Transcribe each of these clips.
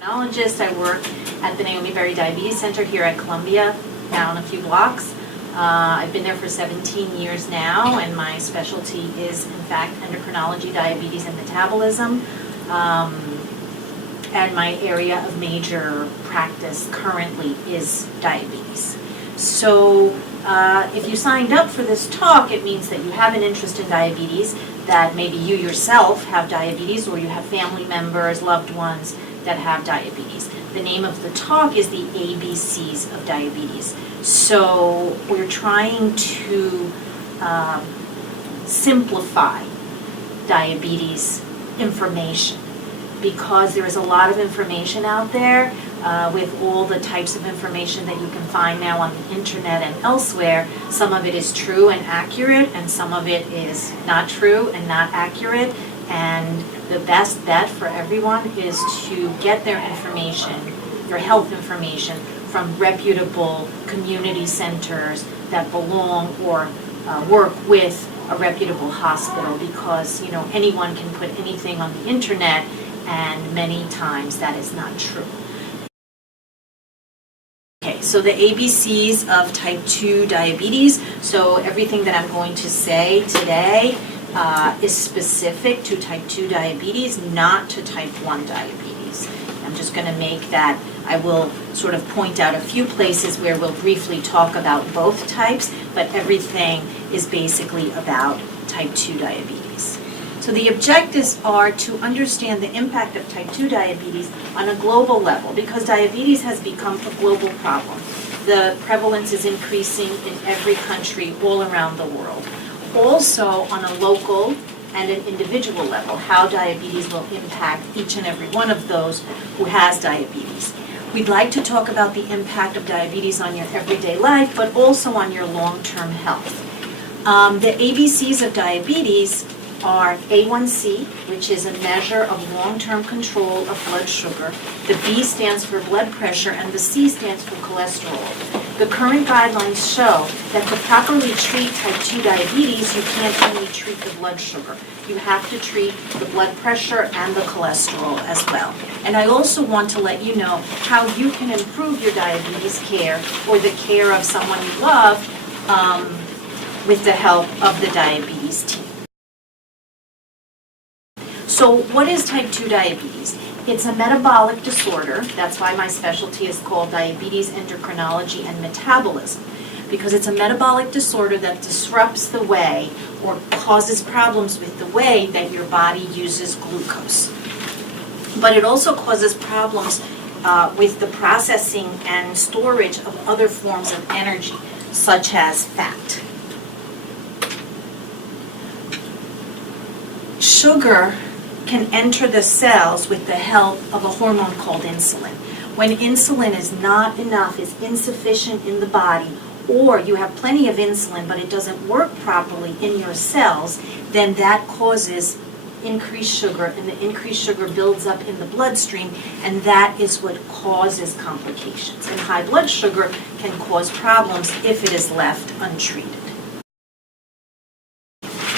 endocrinologist. I work at the Naomi Berry Diabetes Center here at Columbia, down a few blocks. I've been there for 17 years now, and my specialty is, in fact, endocrinology, diabetes, and metabolism. And my area of major practice currently is diabetes. So if you signed up for this talk, it means that you have an interest in diabetes, that maybe you yourself have diabetes, or you have family members, loved ones that have diabetes. The name of the talk is the ABCs of diabetes. So we're trying to simplify diabetes information, because there is a lot of information out there with all the types of information that you can find now on the internet and elsewhere. Some of it is true and accurate, and some of it is not true and not accurate. And the best bet for everyone is to get their information, their health information, from reputable community centers that belong or work with a reputable hospital, because anyone can put anything on the internet, and many times that is not true. Okay, so the ABCs of type 2 diabetes. So everything that I'm going to say today is specific to type 2 diabetes, not to type 1 diabetes. I'm just going to make that, I will sort of point out a few places where we'll briefly talk about both types, but everything is basically about type 2 diabetes. So the objectives are to understand the impact of type 2 diabetes on a global level, because diabetes has become a global problem. The prevalence is increasing in every country all around the world. Also on a local and an individual level, how diabetes will impact each and every one of those who has diabetes. We'd like to talk about the impact of diabetes on your everyday life, but also on your long-term health. The ABCs of diabetes are A1C, which is a measure of long-term control of blood sugar. The B stands for blood pressure, and the C stands for cholesterol. The current guidelines show that to properly treat type 2 diabetes, you can't only treat the blood sugar. You have to treat the blood pressure and the cholesterol as well. And I also want to let you know how you can improve your diabetes care, or the care of someone you love, with the help of the diabetes team. So what is type 2 diabetes? It's a metabolic disorder. That's why my specialty is called diabetes, endocrinology, and metabolism, because it's a metabolic disorder that disrupts the way, or causes problems with the way, that your body uses glucose. But it also causes problems with the processing and storage of other forms of energy, such as fat. Sugar can enter the cells with the help of a hormone called insulin. When insulin is not enough, is insufficient in the body, or you have plenty of insulin but it doesn't work properly in your cells, then that causes increased sugar, and the increased sugar builds up in the bloodstream, and that is what causes complications. And high blood sugar can cause problems if it is left untreated.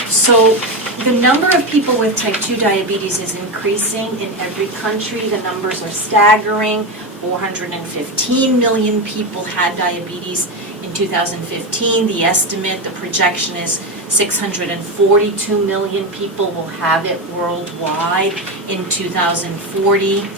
So the number of people with type 2 diabetes is increasing in every country. The numbers are staggering. 415 million people had diabetes in 2015. The estimate, the projection is 642 million people will have it worldwide in 2040.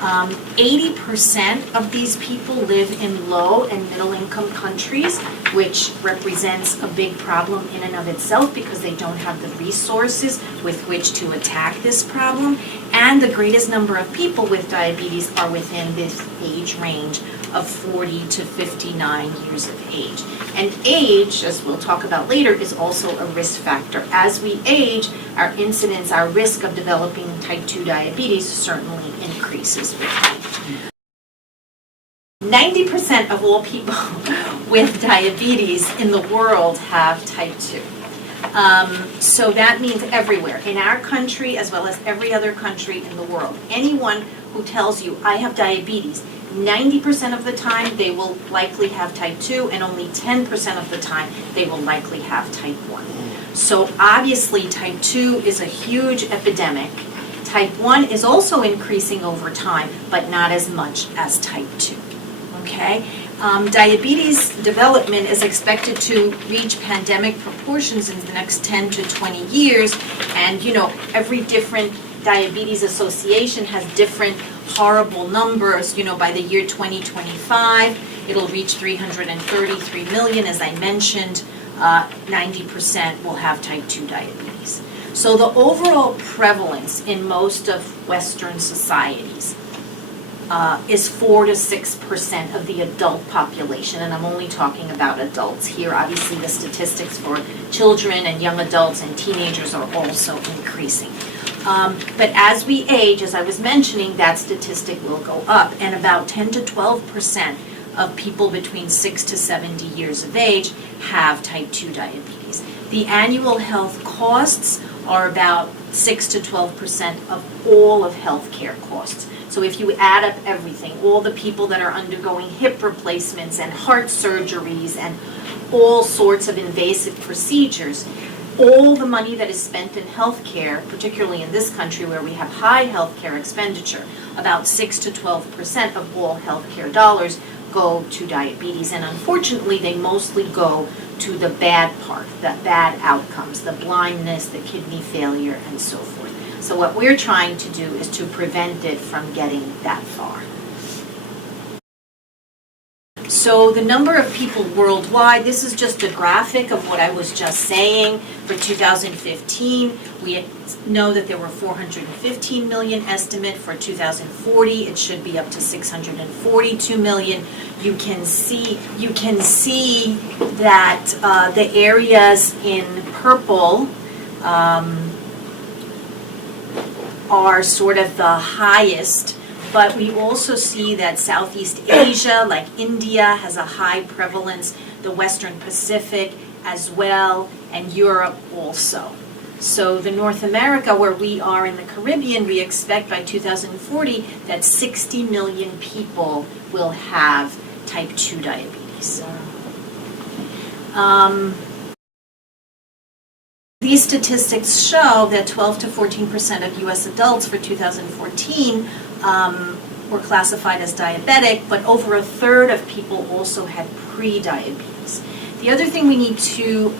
80% of these people live in low and middle income countries, which represents a big problem in and of itself, because they don't have the resources with which to attack this problem. And the greatest number of people with diabetes are within this age range of 40 to 59 years of age. And age, as we'll talk about later, is also a risk factor. As we age, our incidence, our risk of developing type 2 diabetes certainly increases with age. 90% of all people with diabetes in the world have type 2. So that means everywhere, in our country as well as every other country in the world. Anyone who tells you, I have diabetes, 90% of the time they will likely have type 2, and only 10% of the time they will likely have type 1. So obviously type 2 is a huge epidemic. Type 1 is also increasing over time, but not as much as type 2. Okay? Diabetes development is expected to reach pandemic proportions in the next 10 to 20 years. And, every different diabetes association has different horrible numbers. By the year 2025, it'll reach 333 million. As I mentioned, 90% will have type 2 diabetes. So the overall prevalence in most of Western societies is 4 to 6% of the adult population, and I'm only talking about adults here. Obviously, the statistics for children and young adults and teenagers are also increasing. But as we age, as I was mentioning, that statistic will go up, and about 10 to 12% of people between 6 to 70 years of age have type 2 diabetes. The annual health costs are about 6 to 12% of all of healthcare costs. So if you add up everything, all the people that are undergoing hip replacements and heart surgeries and all sorts of invasive procedures, all the money that is spent in healthcare, particularly in this country where we have high healthcare expenditure, about 6 to 12% of all healthcare dollars go to diabetes. And unfortunately, they mostly go to the bad part, the bad outcomes, the blindness, the kidney failure, and so forth. So what we're trying to do is to prevent it from getting that far. So the number of people worldwide, this is just a graphic of what I was just saying. For 2015, we know that there were 415 million estimate. For 2040, it should be up to 642 million. You can see that the areas in purple are sort of the highest, but we also see that Southeast Asia, like India, has a high prevalence, the Western Pacific as well, and Europe also. So the North America, where we are in the Caribbean, we expect by 2040 that 60 million people will have type 2 diabetes. These statistics show that 12 to 14% of U.S. adults for 2014 were classified as diabetic, but over a third of people also had pre-diabetes. The other thing we need to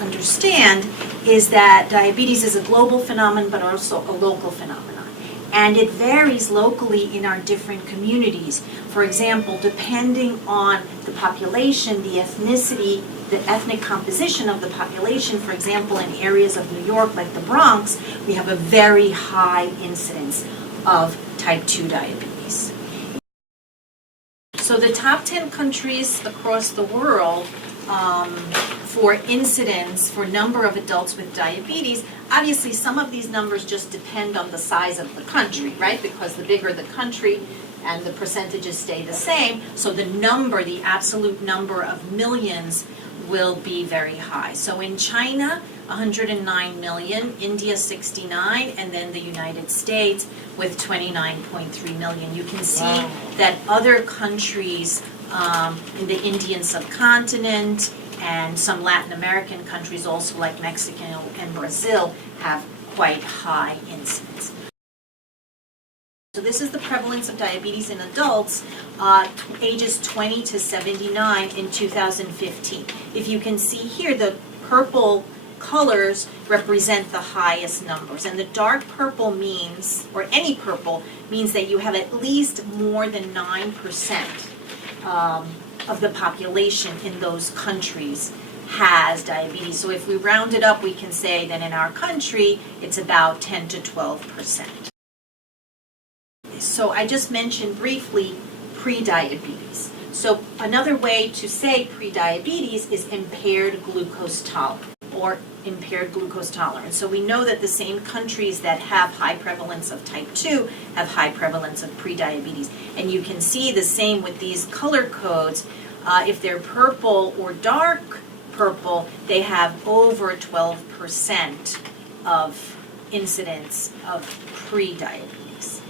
understand is that diabetes is a global phenomenon, but also a local phenomenon. And it varies locally in our different communities. For example, depending on the population, the ethnicity, the ethnic composition of the population, for example, in areas of New York like the Bronx, we have a very high incidence of type 2 diabetes. So the top 10 countries across the world for incidence, for number of adults with diabetes, obviously some of these numbers just depend on the size of the country, right? Because the bigger the country and the percentages stay the same, so the number, the absolute number of millions will be very high. So in China, 109 million, India 69, and then the United States with 29.3 million. You can see that other countries in the Indian subcontinent and some Latin American countries also like Mexico and Brazil have quite high incidence. So this is the prevalence of diabetes in adults ages 20 to 79 in 2015. If you can see here, the purple colors represent the highest numbers, and the dark purple means, or any purple, means that you have at least more than 9% of the population in those countries has diabetes. So if we round it up, we can say that in our country, it's about 10 to 12%. So I just mentioned briefly pre-diabetes. So another way to say pre-diabetes is impaired glucose tolerance or impaired glucose tolerance. So we know that the same countries that have high prevalence of type 2 have high prevalence of pre-diabetes. And you can see the same with these color codes. If they're purple or dark purple, they have over 12% of incidence of pre-diabetes.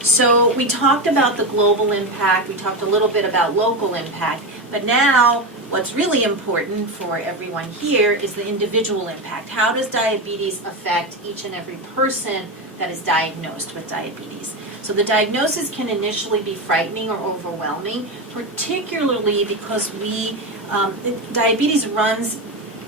So we talked about the global impact, we talked a little bit about local impact, but now What's really important for everyone here is the individual impact. How does diabetes affect each and every person that is diagnosed with diabetes? So the diagnosis can initially be frightening or overwhelming, particularly because diabetes runs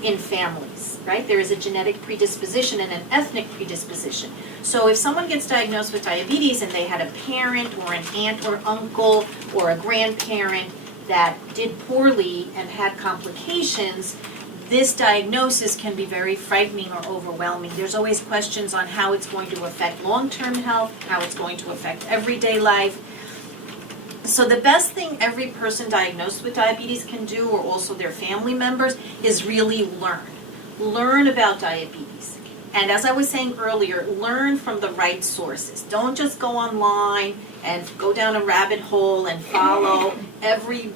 in families, right? There is a genetic predisposition and an ethnic predisposition. So if someone gets diagnosed with diabetes and they had a parent or an aunt or uncle or a grandparent that did poorly and had complications, this diagnosis can be very frightening or overwhelming. There's always questions on how it's going to affect long-term health, how it's going to affect everyday life. So the best thing every person diagnosed with diabetes can do, or also their family members, is really learn. Learn about diabetes. And as I was saying earlier, learn from the right sources. Don't just go online and go down a rabbit hole and follow every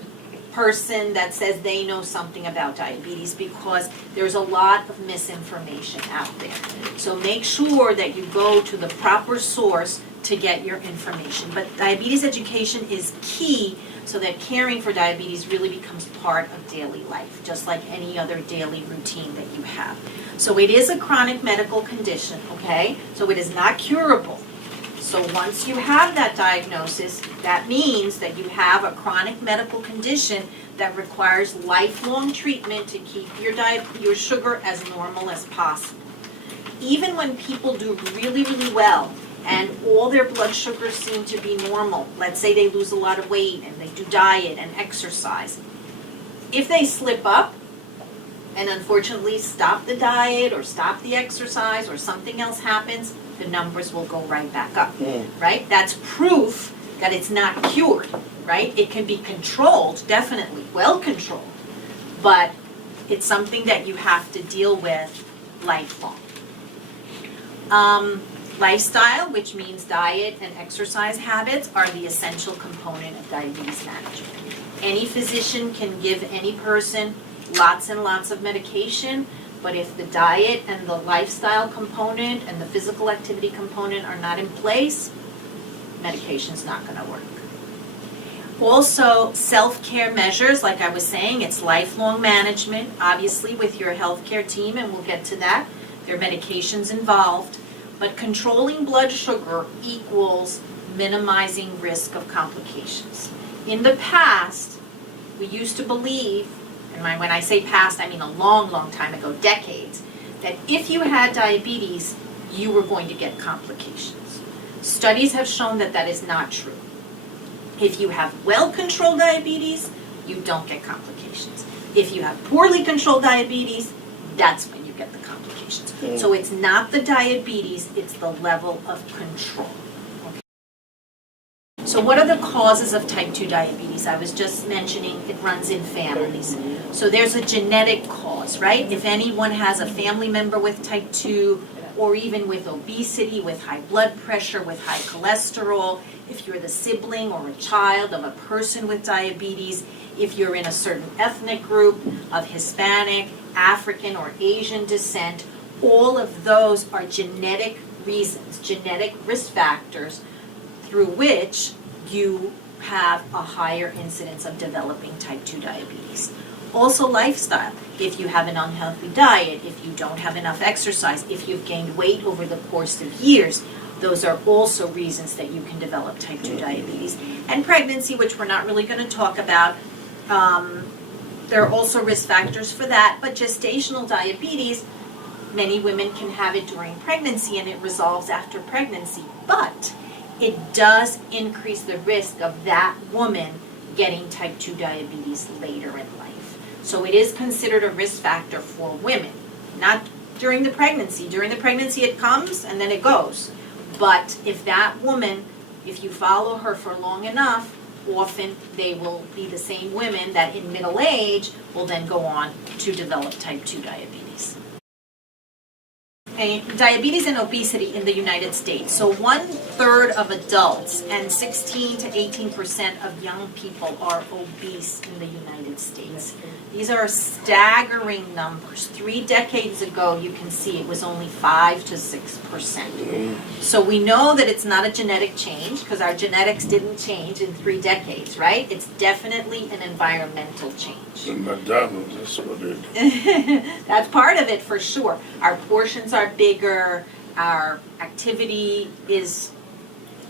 person that says they know something about diabetes, because there's a lot of misinformation out there. So make sure that you go to the proper source to get your information. But diabetes education is key so that caring for diabetes really becomes part of daily life, just like any other daily routine that you have. So it is a chronic medical condition, okay? So it is not curable. So once you have that diagnosis, that means that you have a chronic medical condition that requires lifelong treatment to keep your sugar as normal as possible. Even when people do really, really well and all their blood sugars seem to be normal, let's say they lose a lot of weight and they do diet and exercise, if they slip up and unfortunately stop the diet or stop the exercise or something else happens, the numbers will go right back up, right? That's proof that it's not cured, right? It can be controlled, definitely, well controlled, but it's something that you have to deal with lifelong. Lifestyle, which means diet and exercise habits, are the essential component of diabetes management. Any physician can give any person lots and lots of medication, but if the diet and the lifestyle component and the physical activity component are not in place, medication's not going to work. Also, self-care measures, like I was saying, it's lifelong management, obviously with your healthcare team, and we'll get to that. There are medications involved, but controlling blood sugar equals minimizing risk of complications. In the past, we used to believe, and when I say past, I mean a long, long time ago, decades, that if you had diabetes, you were going to get complications. Studies have shown that that is not true. If you have well-controlled diabetes, you don't get complications. If you have poorly controlled diabetes, that's when you get the complications. So it's not the diabetes, it's the level of control. Okay. So what are the causes of type 2 diabetes? I was just mentioning it runs in families. So there's a genetic cause, right? If anyone has a family member with type 2, or even with obesity, with high blood pressure, with high cholesterol, if you're the sibling or a child of a person with diabetes, if you're in a certain ethnic group of Hispanic, African, or Asian descent, all of those are genetic reasons, genetic risk factors through which you have a higher incidence of developing type 2 diabetes. Also lifestyle. If you have an unhealthy diet, if you don't have enough exercise, if you've gained weight over the course of years, those are also reasons that you can develop type 2 diabetes. And pregnancy, which we're not really going to talk about, there are also risk factors for that, but gestational diabetes, many women can have it during pregnancy and it resolves after pregnancy, but it does increase the risk of that woman getting type 2 diabetes later in life. So it is considered a risk factor for women, not during the pregnancy. During the pregnancy it comes and then it goes. But if that woman, if you follow her for long enough, often they will be the same women that in middle age will then go on to develop type 2 diabetes. diabetes and obesity in the United States. So 1/3 of adults and 16 to 18% of young people are obese in the United States. These are staggering numbers. 3 decades ago, you can see it was only 5 to 6%. So we know that it's not a genetic change because our genetics didn't change in 3 decades, right? It's definitely an environmental change. The McDonald's, that's what it is. That's part of it for sure. Our portions are bigger, our activity is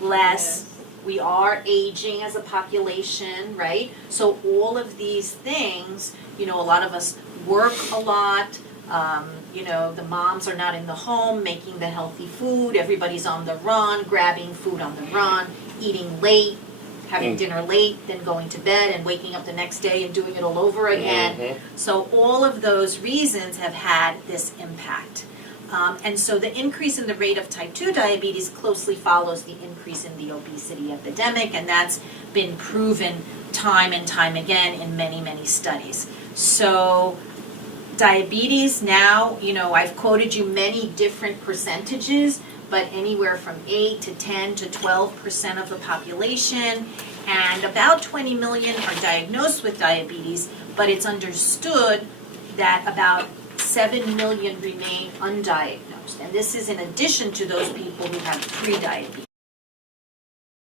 less, we are aging as a population, right? So all of these things, a lot of us work a lot, the moms are not in the home making the healthy food, everybody's on the run, grabbing food on the run, eating late, having dinner late, then going to bed and waking up the next day and doing it all over again. So all of those reasons have had this impact. And so the increase in the rate of type 2 diabetes closely follows the increase in the obesity epidemic, and that's been proven time and time again in many, many studies. So diabetes now, I've quoted you many different percentages, but anywhere from 8 to 10 to 12% of the population, and about 20 million are diagnosed with diabetes, but it's understood that about 7 million remain undiagnosed. And this is in addition to those people who have pre-diabetes.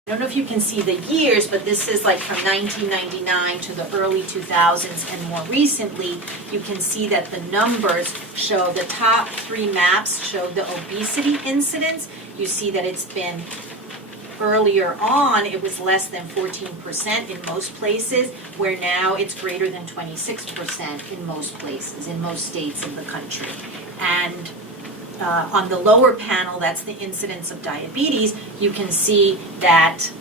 I don't know if you can see the years, but this is like from 1999 to the early 2000s, and more recently, you can see that the numbers show, the top 3 maps show the obesity incidence. You see that it's been, earlier on, it was less than 14% in most places, where now it's greater than 26% in most places, in most states in the country. And on the lower panel, that's the incidence of diabetes, you can see that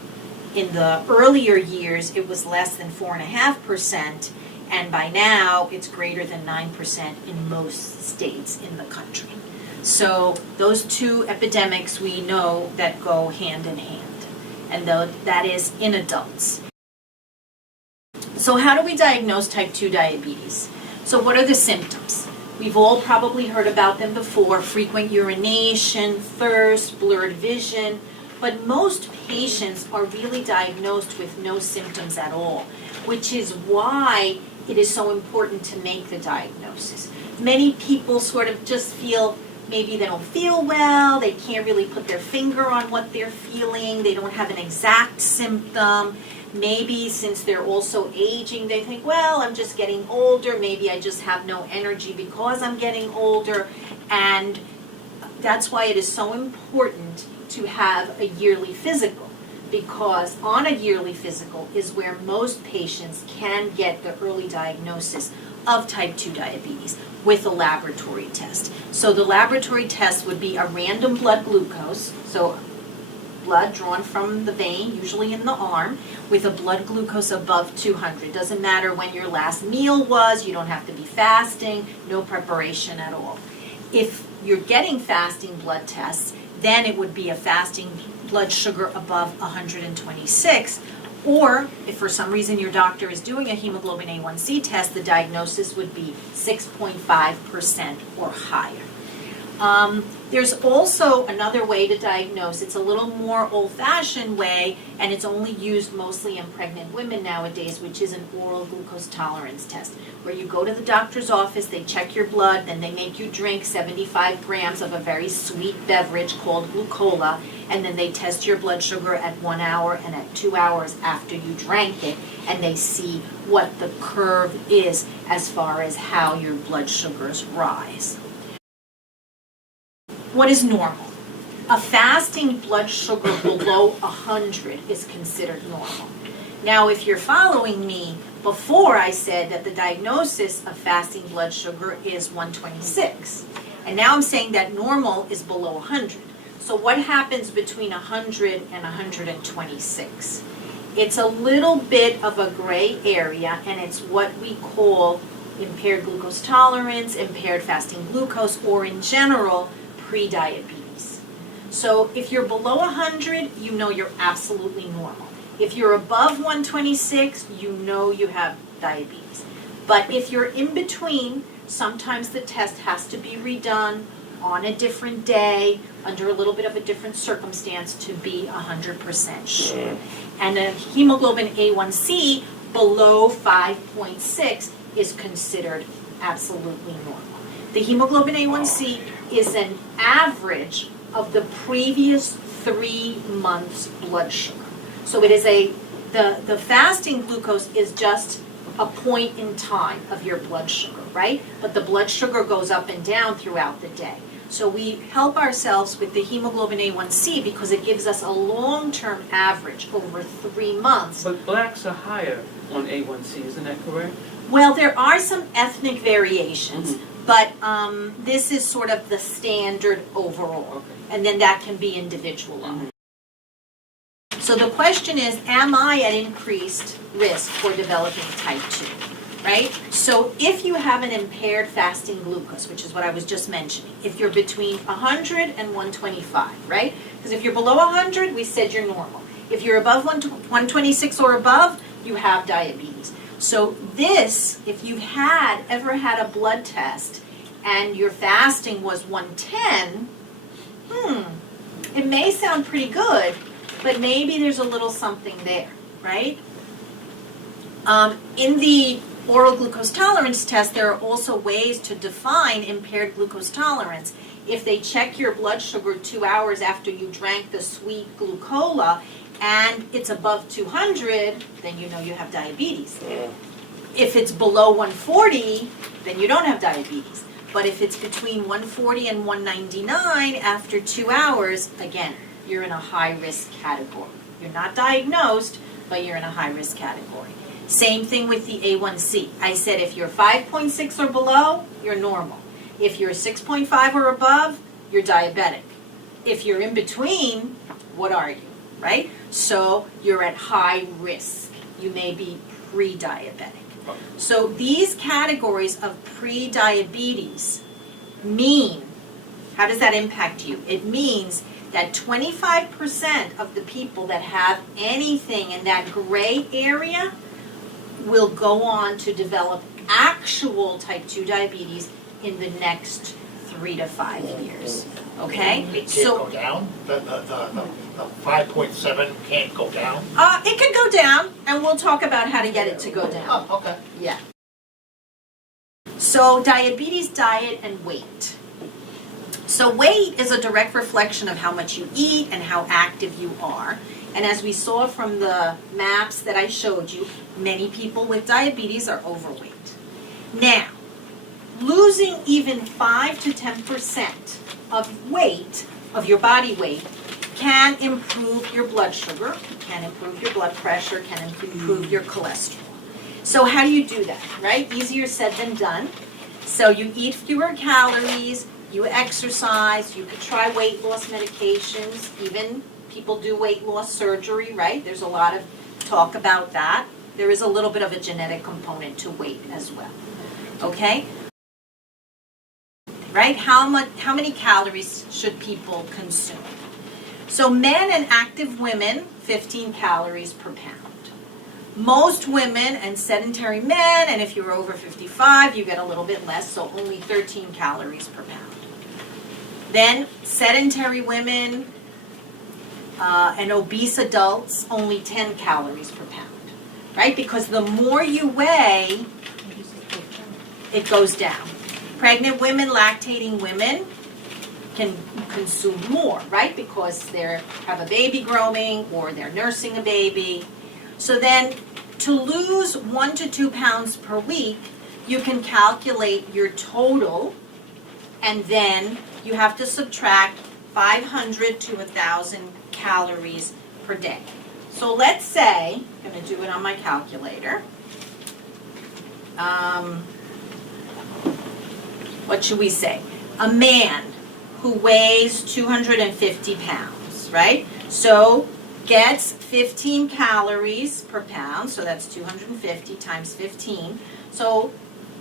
in the earlier years, it was less than 4.5%, and by now, it's greater than 9% in most states in the country. So those 2 epidemics we know that go hand in hand, and that is in adults. So how do we diagnose type 2 diabetes? So what are the symptoms? We've all probably heard about them before: frequent urination, thirst, blurred vision, but most patients are really diagnosed with no symptoms at all, which is why it is so important to make the diagnosis. Many people sort of just feel maybe they don't feel well, they can't really put their finger on what they're feeling, they don't have an exact symptom. Maybe since they're also aging, they think, well, I'm just getting older, maybe I just have no energy because I'm getting older. And that's why it is so important to have a yearly physical, because on a yearly physical is where most patients can get the early diagnosis of type 2 diabetes with a laboratory test. So the laboratory test would be a random blood glucose, so blood drawn from the vein, usually in the arm, with a blood glucose above 200. Doesn't matter when your last meal was, you don't have to be fasting, no preparation at all. If you're getting fasting blood tests, then it would be a fasting blood sugar above 126, or if for some reason your doctor is doing a hemoglobin A1C test, the diagnosis would be 6.5% or higher. There's also another way to diagnose. It's a little more old-fashioned way, and it's only used mostly in pregnant women nowadays, which is an oral glucose tolerance test, where you go to the doctor's office, they check your blood, then they make you drink 75 grams of a very sweet beverage called glucola, and then they test your blood sugar at 1 hour and at 2 hours after you drank it, and they see what the curve is as far as how your blood sugars rise. What is normal? A fasting blood sugar below 100 is considered normal. Now, if you're following me, before I said that the diagnosis of fasting blood sugar is 126. And now I'm saying that normal is below 100. So what happens between 100 and 126? It's a little bit of a gray area, and it's what we call impaired glucose tolerance, impaired fasting glucose, or in general, pre-diabetes. So if you're below 100, you know you're absolutely normal. If you're above 126, you know you have diabetes. But if you're in between, sometimes the test has to be redone on a different day, under a little bit of a different circumstance, to be 100% sure. And a hemoglobin A1C below 5.6 is considered absolutely normal. The hemoglobin A1C is an average of the previous 3 months' blood sugar. So it is the fasting glucose is just a point in time of your blood sugar, right? But the blood sugar goes up and down throughout the day. So we help ourselves with the hemoglobin A1C because it gives us a long-term average over 3 months. But blacks are higher on A1C, isn't that correct? Well, there are some ethnic variations, but this is sort of the standard overall. Okay. And then that can be individualized. So the question is, am I at increased risk for developing type 2, right? So if you have an impaired fasting glucose, which is what I was just mentioning, if you're between 100 and 125, right? Because if you're below 100, we said you're normal. If you're above 126 or above, you have diabetes. So this, if you've ever had a blood test and your fasting was 110, it may sound pretty good, but maybe there's a little something there, right? In the oral glucose tolerance test, there are also ways to define impaired glucose tolerance. If they check your blood sugar 2 hours after you drank the sweet glucola and it's above 200, then you know you have diabetes. If it's below 140, then you don't have diabetes. But if it's between 140 and 199 after 2 hours, again, you're in a high-risk category. You're not diagnosed, but you're in a high-risk category. Same thing with the A1C. I said if you're 5.6 or below, you're normal. If you're 6.5 or above, you're diabetic. If you're in between, what are you, right? So you're at high risk. You may be pre-diabetic. So these categories of pre-diabetes mean, how does that impact you? It means that 25% of the people that have anything in that gray area will go on to develop actual type 2 diabetes in the next 3 to 5 years. Okay? It can't go down? The 5.7 can't go down? It can go down, and we'll talk about how to get it to go down. Oh, okay. Yeah. So diabetes, diet, and weight. So weight is a direct reflection of how much you eat and how active you are. And as we saw from the maps that I showed you, many people with diabetes are overweight. Now, losing even 5 to 10% of weight, of your body weight, can improve your blood sugar, can improve your blood pressure, can improve your cholesterol. So how do you do that, right? Easier said than done. So you eat fewer calories, you exercise, you could try weight loss medications, even people do weight loss surgery, right? There's a lot of talk about that. There is a little bit of a genetic component to weight as well, okay? Right? How many calories should people consume? So men and active women, 15 calories per pound. Most women and sedentary men, and if you're over 55, you get a little bit less, so only 13 calories per pound. Then sedentary women and obese adults, only 10 calories per pound, right? Because the more you weigh, it goes down. Pregnant women, lactating women can consume more, right? Because they have a baby growing or they're nursing a baby. So then to lose 1 to 2 pounds per week, you can calculate your total, and then you have to subtract 500 to 1,000 calories per day. So let's say, I'm going to do it on my calculator. What should we say? A man who weighs 250 pounds, right? So gets 15 calories per pound, so that's 250 times 15. So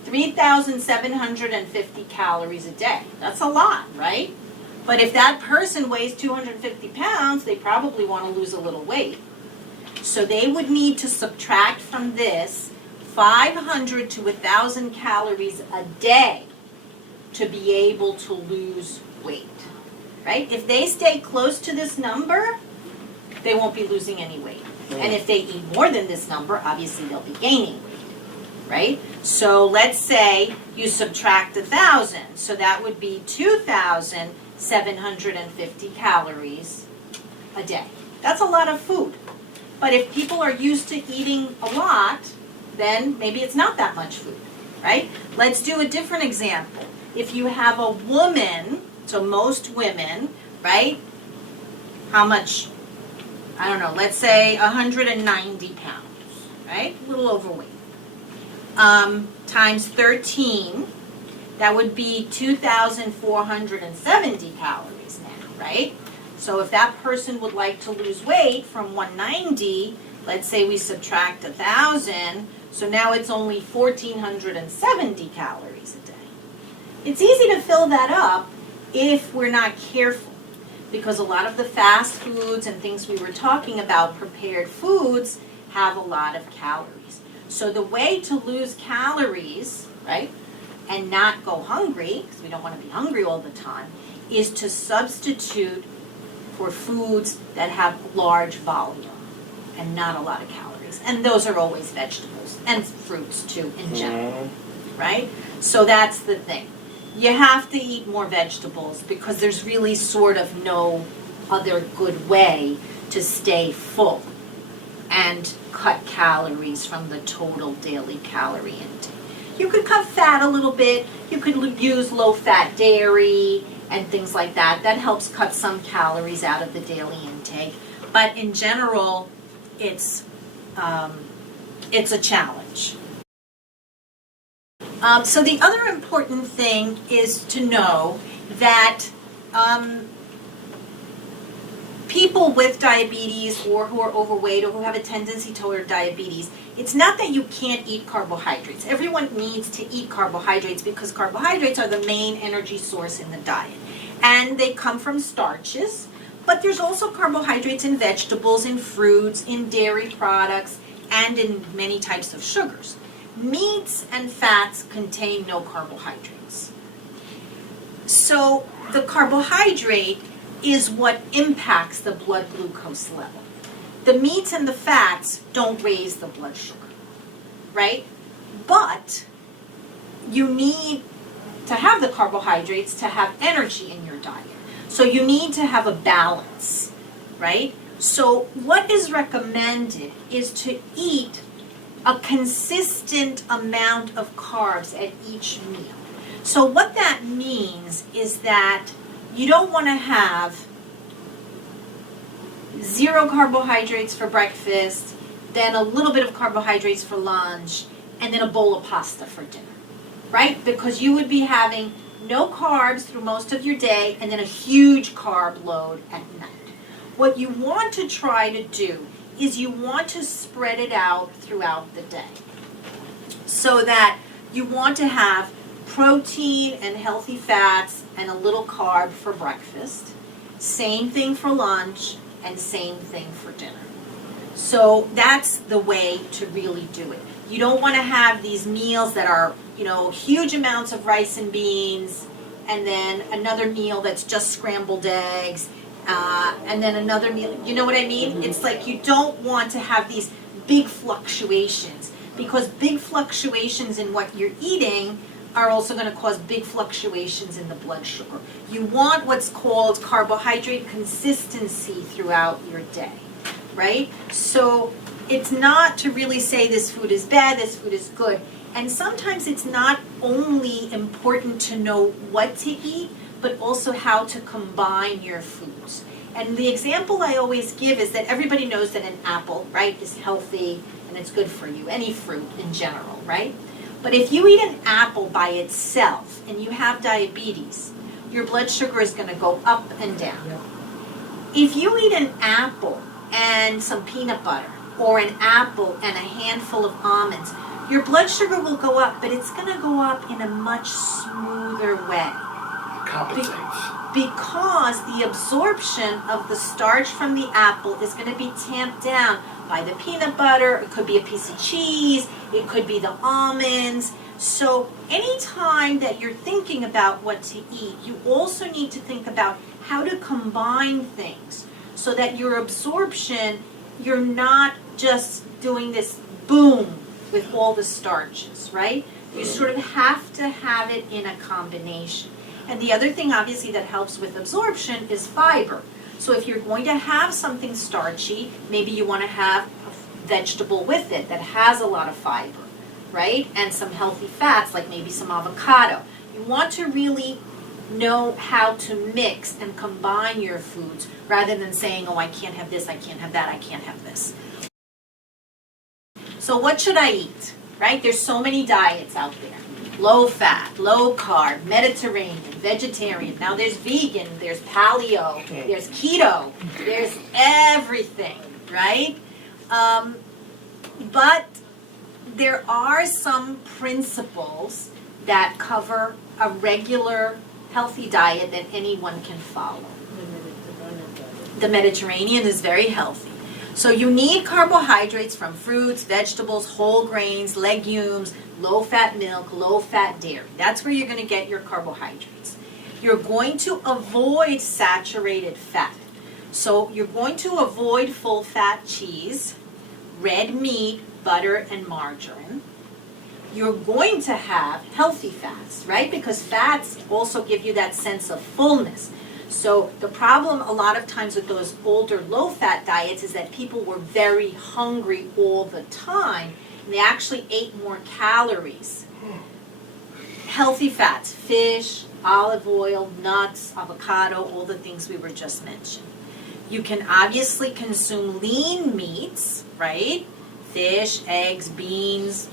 3,750 calories a day. That's a lot, right? But if that person weighs 250 pounds, they probably want to lose a little weight. So they would need to subtract from this 500 to 1,000 calories a day to be able to lose weight, right? If they stay close to this number, they won't be losing any weight. And if they eat more than this number, obviously they'll be gaining weight, right? So let's say you subtract 1,000, so that would be 2,750 calories a day. That's a lot of food. But if people are used to eating a lot, then maybe it's not that much food, right? Let's do a different example. If you have a woman, so most women, right? How much? I don't know, let's say 190 pounds, right? A little overweight. Times 13, that would be 2,470 calories now, right? So if that person would like to lose weight from 190, let's say we subtract 1,000, so now it's only 1,470 calories a day. It's easy to fill that up if we're not careful, because a lot of the fast foods and things we were talking about, prepared foods, have a lot of calories. So the way to lose calories, right, and not go hungry, because we don't want to be hungry all the time, is to substitute for foods that have large volume and not a lot of calories. And those are always vegetables and fruits too in general, right? So that's the thing. You have to eat more vegetables because there's really sort of no other good way to stay full and cut calories from the total daily calorie intake. You could cut fat a little bit. You could use low-fat dairy and things like that. That helps cut some calories out of the daily intake. But in general, it's a challenge. So the other important thing is to know that people with diabetes or who are overweight or who have a tendency toward diabetes, it's not that you can't eat carbohydrates. Everyone needs to eat carbohydrates because carbohydrates are the main energy source in the diet. And they come from starches, but there's also carbohydrates in vegetables, in fruits, in dairy products, and in many types of sugars. Meats and fats contain no carbohydrates. So the carbohydrate is what impacts the blood glucose level. The meats and the fats don't raise the blood sugar, right? But you need to have the carbohydrates to have energy in your diet. So you need to have a balance, right? So what is recommended is to eat a consistent amount of carbs at each meal. So what that means is that you don't want to have 0 carbohydrates for breakfast, then a little bit of carbohydrates for lunch, and then a bowl of pasta for dinner, right? Because you would be having no carbs through most of your day and then a huge carb load at night. What you want to try to do is you want to spread it out throughout the day so that you want to have protein and healthy fats and a little carb for breakfast, same thing for lunch, and same thing for dinner. So that's the way to really do it. You don't want to have these meals that are, huge amounts of rice and beans, and then another meal that's just scrambled eggs, and then another meal. You know what I mean? It's like you don't want to have these big fluctuations, because big fluctuations in what you're eating are also going to cause big fluctuations in the blood sugar. You want what's called carbohydrate consistency throughout your day, right? So it's not to really say this food is bad, this food is good. And sometimes it's not only important to know what to eat, but also how to combine your foods. And the example I always give is that everybody knows that an apple, right, is healthy and it's good for you, any fruit in general, right? But if you eat an apple by itself and you have diabetes, your blood sugar is going to go up and down. Yep. If you eat an apple and some peanut butter, or an apple and a handful of almonds, your blood sugar will go up, but it's going to go up in a much smoother way. Compensates. Because the absorption of the starch from the apple is going to be tamped down buy the peanut butter, it could be a piece of cheese, it could be the almonds. So anytime that you're thinking about what to eat, you also need to think about how to combine things so that your absorption, you're not just doing this boom with all the starches, right? You sort of have to have it in a combination. And the other thing obviously that helps with absorption is fiber. So if you're going to have something starchy, maybe you want to have a vegetable with it that has a lot of fiber, right? And some healthy fats, like maybe some avocado. You want to really know how to mix and combine your foods rather than saying, oh, I can't have this, I can't have that, I can't have this. So what should I eat, right? There's so many diets out there. Low fat, low carb, Mediterranean, vegetarian. Now there's vegan, there's paleo, there's keto, there's everything, right? But there are some principles that cover a regular healthy diet that anyone can follow. The Mediterranean is very healthy. So you need carbohydrates from fruits, vegetables, whole grains, legumes, low-fat milk, low-fat dairy. That's where you're going to get your carbohydrates. You're going to avoid saturated fat. So you're going to avoid full-fat cheese, red meat, butter, and margarine. You're going to have healthy fats, right? Because fats also give you that sense of fullness. So the problem a lot of times with those older low-fat diets is that people were very hungry all the time, and they actually ate more calories. Healthy fats, fish, olive oil, nuts, avocado, all the things we were just mentioning. You can obviously consume lean meats, right? Fish, eggs, beans,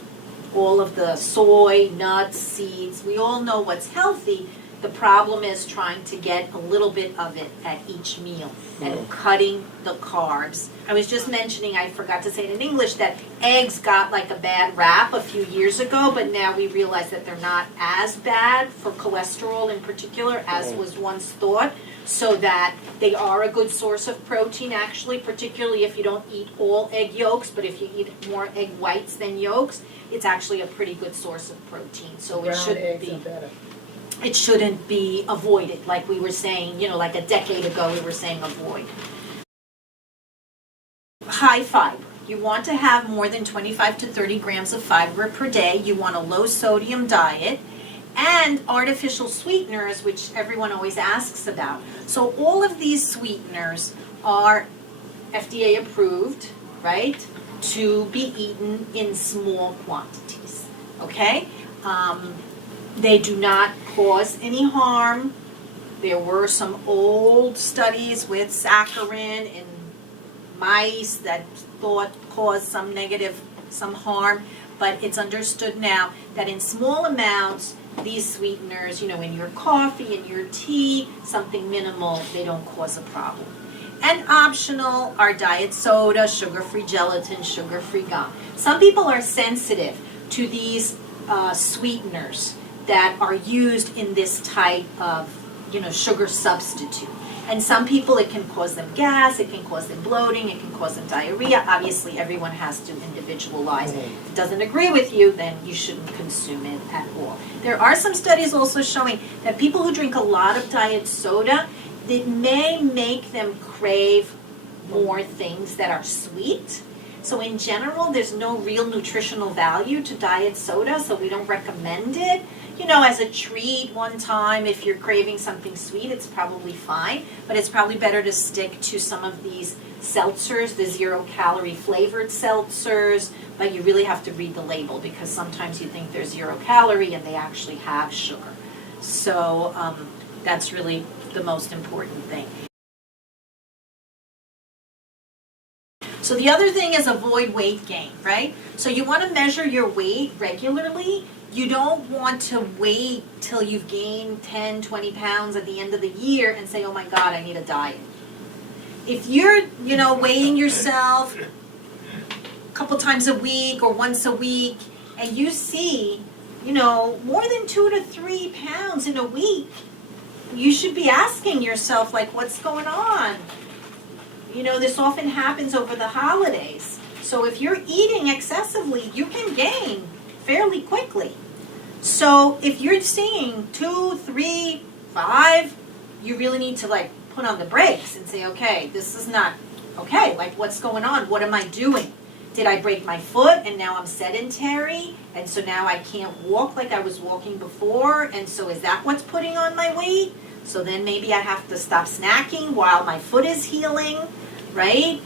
all of the soy, nuts, seeds. We all know what's healthy. The problem is trying to get a little bit of it at each meal and cutting the carbs. I was just mentioning, I forgot to say it in English, that eggs got like a bad rap a few years ago, but now we realize that they're not as bad for cholesterol in particular as was once thought, so that they are a good source of protein actually, particularly if you don't eat all egg yolks, but if you eat more egg whites than yolks, it's actually a pretty good source of protein. So it shouldn't be. It shouldn't be avoided, like we were saying, like a decade ago we were saying avoid. High fiber. You want to have more than 25 to 30 grams of fiber per day. You want a low sodium diet and artificial sweeteners, which everyone always asks about. So all of these sweeteners are FDA approved, right, to be eaten in small quantities, okay? They do not cause any harm. There were some old studies with saccharin in mice that thought caused some harm, but it's understood now that in small amounts, these sweeteners, in your coffee, in your tea, something minimal, they don't cause a problem. And optional are diet soda, sugar-free gelatin, sugar-free gum. Some people are sensitive to these sweeteners that are used in this type of, sugar substitute. And some people, it can cause them gas, it can cause them bloating, it can cause them diarrhea. Obviously, everyone has to individualize. If it doesn't agree with you, then you shouldn't consume it at all. There are some studies also showing that people who drink a lot of diet soda, it may make them crave more things that are sweet. So in general, there's no real nutritional value to diet soda, so we don't recommend it. As a treat one time, if you're craving something sweet, it's probably fine, but it's probably better to stick to some of these seltzers, the 0-calorie flavored seltzers, but you really have to read the label because sometimes you think they're 0 calorie and they actually have sugar. So that's really the most important thing. So the other thing is avoid weight gain, right? So you want to measure your weight regularly. You don't want to wait till you've gained 10, 20 pounds at the end of the year and say, oh my God, I need a diet. If you're, weighing yourself a couple times a week or once a week and you see, more than 2 to 3 pounds in a week, you should be asking yourself, what's going on? This often happens over the holidays. So if you're eating excessively, you can gain fairly quickly. So if you're seeing 2, 3, 5, you really need to like put on the brakes and say, okay, this is not okay. Like, what's going on? What am I doing? Did I break my foot and now I'm sedentary? And so now I can't walk like I was walking before? And so is that what's putting on my weight? So then maybe I have to stop snacking while my foot is healing, right?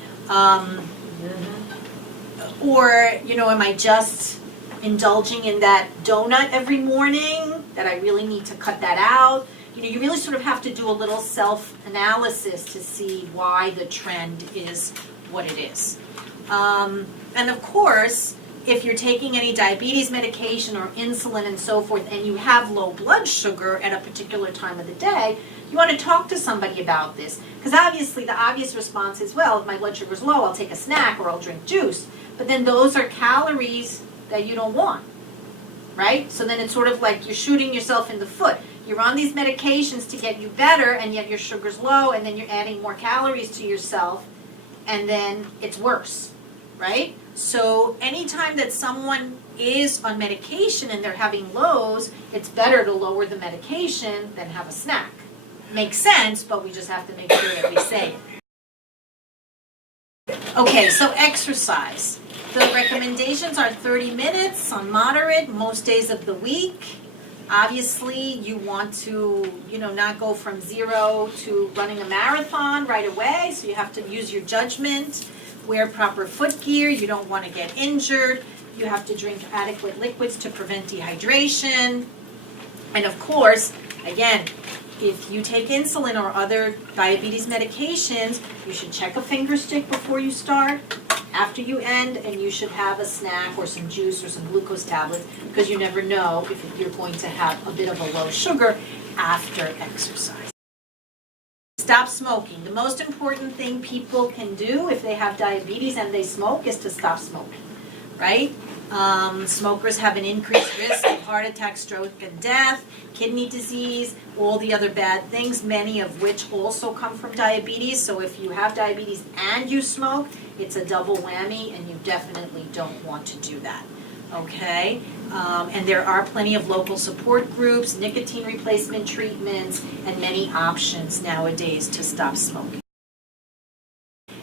Or, you know, am I just indulging in that donut every morning that I really need to cut that out? You know, you really sort of have to do a little self-analysis to see why the trend is what it is. And of course, if you're taking any diabetes medication or insulin and so forth, and you have low blood sugar at a particular time of the day, you want to talk to somebody about this. Because obviously the obvious response is, well, if my blood sugar is low, I'll take a snack or I'll drink juice. But then those are calories that you don't want, right? So then it's sort of like you're shooting yourself in the foot. You're on these medications to get you better, and yet your sugar's low, and then you're adding more calories to yourself, and then it's worse, right? So anytime that someone is on medication and they're having lows, it's better to lower the medication than have a snack. Makes sense, but we just have to make sure that we say it. Okay, so exercise. The recommendations are 30 minutes on moderate most days of the week. Obviously, you want to, you know, not go from 0 to running a marathon right away, so you have to use your judgment. Wear proper foot gear. You don't want to get injured. You have to drink adequate liquids to prevent dehydration. And of course, again, if you take insulin or other diabetes medications, you should check a finger stick before you start, after you end, and you should have a snack or some juice or some glucose tablets, because you never know if you're going to have a bit of a low sugar after exercise. Stop smoking. The most important thing people can do if they have diabetes and they smoke is to stop smoking, right? Smokers have an increased risk of heart attack, stroke, and death, kidney disease, all the other bad things, many of which also come from diabetes. So if you have diabetes and you smoke, it's a double whammy, and you definitely don't want to do that. Okay? And there are plenty of local support groups, nicotine replacement treatments, and many options nowadays to stop smoking.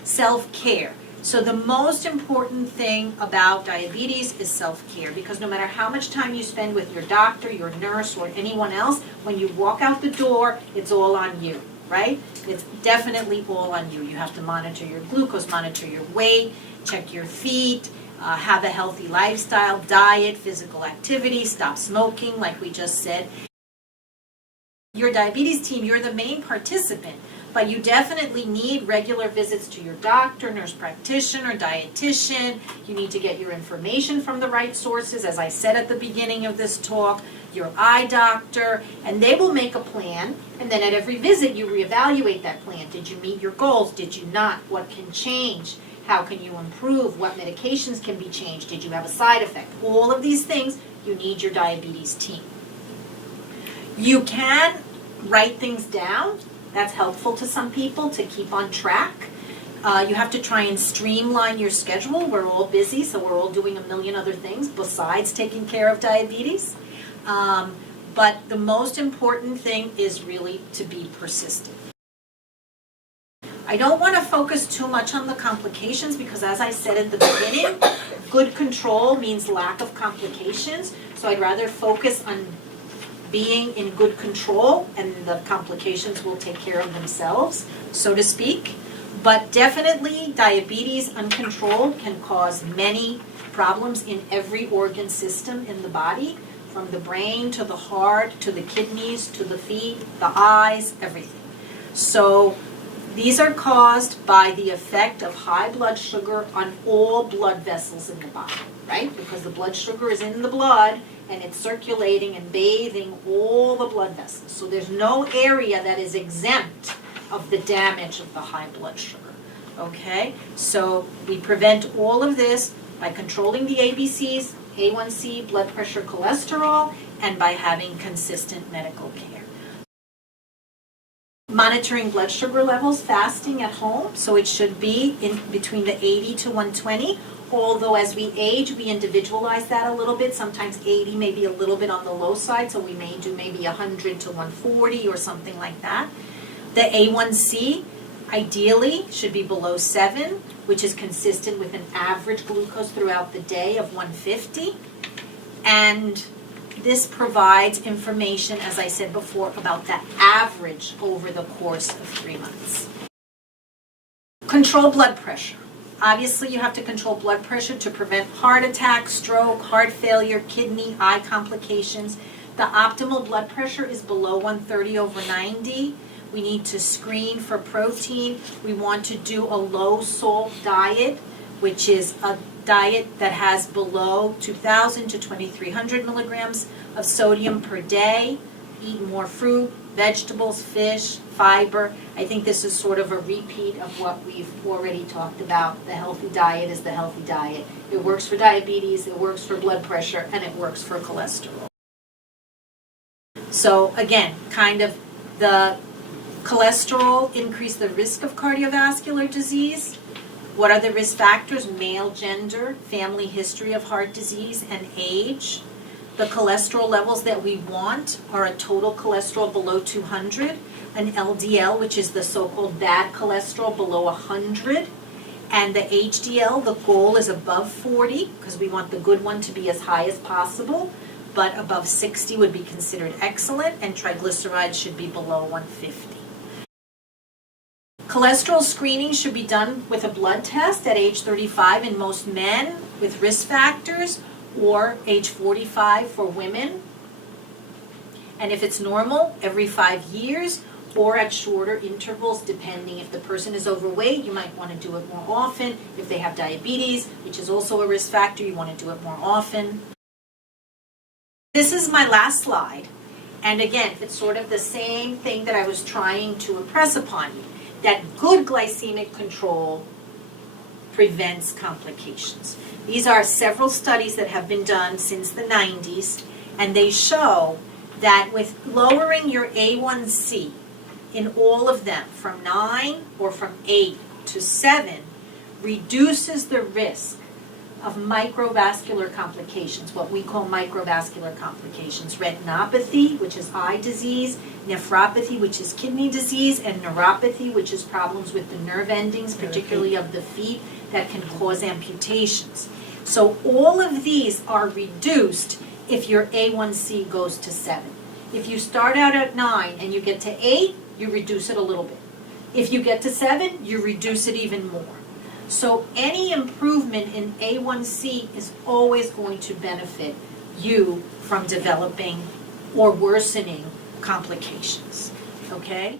Self-care. So the most important thing about diabetes is self-care, because no matter how much time you spend with your doctor, your nurse, or anyone else, when you walk out the door, it's all on you, right? It's definitely all on you. You have to monitor your glucose, monitor your weight, check your feet, have a healthy lifestyle, diet, physical activity, stop smoking, like we just said. Your diabetes team, you're the main participant, but you definitely need regular visits to your doctor, nurse practitioner, dietitian. You need to get your information from the right sources, as I said at the beginning of this talk, your eye doctor, and they will make a plan, and then at every visit you reevaluate that plan. Did you meet your goals? Did you not? What can change? How can you improve? What medications can be changed? Did you have a side effect? All of these things, you need your diabetes team. You can write things down. That's helpful to some people to keep on track. You have to try and streamline your schedule. We're all busy, so we're all doing a million other things besides taking care of diabetes. But the most important thing is really to be persistent. I don't want to focus too much on the complications because, as I said at the beginning, good control means lack of complications. So I'd rather focus on being in good control, and the complications will take care of themselves, so to speak. But definitely diabetes uncontrolled can cause many problems in every organ system in the body, from the brain to the heart to the kidneys to the feet, the eyes, everything. So these are caused by the effect of high blood sugar on all blood vessels in the body, right? Because the blood sugar is in the blood and it's circulating and bathing all the blood vessels. So there's no area that is exempt of the damage of the high blood sugar, okay? So we prevent all of this by controlling the ABCs, A1C, blood pressure, cholesterol, and by having consistent medical care. Monitoring blood sugar levels, fasting at home, so it should be in between the 80 to 120. Although as we age, we individualize that a little bit. Sometimes 80 may be a little bit on the low side, so we may do maybe 100 to 140 or something like that. The A1C ideally should be below 7, which is consistent with an average glucose throughout the day of 150. And this provides information, as I said before, about the average over the course of 3 months. Control blood pressure. Obviously, you have to control blood pressure to prevent heart attack, stroke, heart failure, kidney, eye complications. The optimal blood pressure is below 130/90. We need to screen for protein. We want to do a low salt diet, which is a diet that has below 2,000 to 2,300 milligrams of sodium per day. Eat more fruit, vegetables, fish, fiber. I think this is sort of a repeat of what we've already talked about. The healthy diet is the healthy diet. It works for diabetes, it works for blood pressure, and it works for cholesterol. So again, kind of the cholesterol increase the risk of cardiovascular disease. What are the risk factors? Male, gender, family history of heart disease, and age. The cholesterol levels that we want are a total cholesterol below 200, an LDL, which is the so-called bad cholesterol, below 100, and the HDL, the goal is above 40, because we want the good one to be as high as possible, but above 60 would be considered excellent, and triglycerides should be below 150. Cholesterol screening should be done with a blood test at age 35 in most men with risk factors, or age 45 for women. And if it's normal, every 5 years, or at shorter intervals, depending. If the person is overweight, you might want to do it more often. If they have diabetes, which is also a risk factor, you want to do it more often. This is my last slide. And again, it's sort of the same thing that I was trying to impress upon you, that good glycemic control prevents complications. These are several studies that have been done since the 90s, and they show that with lowering your A1C in all of them from 9 or from 8 to 7 reduces the risk of microvascular complications, what we call microvascular complications. Retinopathy, which is eye disease, nephropathy, which is kidney disease, and neuropathy, which is problems with the nerve endings, particularly of the feet, that can cause amputations. So all of these are reduced if your A1C goes to 7. If you start out at 9 and you get to 8, you reduce it a little bit. If you get to 7, you reduce it even more. So any improvement in A1C is always going to benefit you from developing or worsening complications, okay?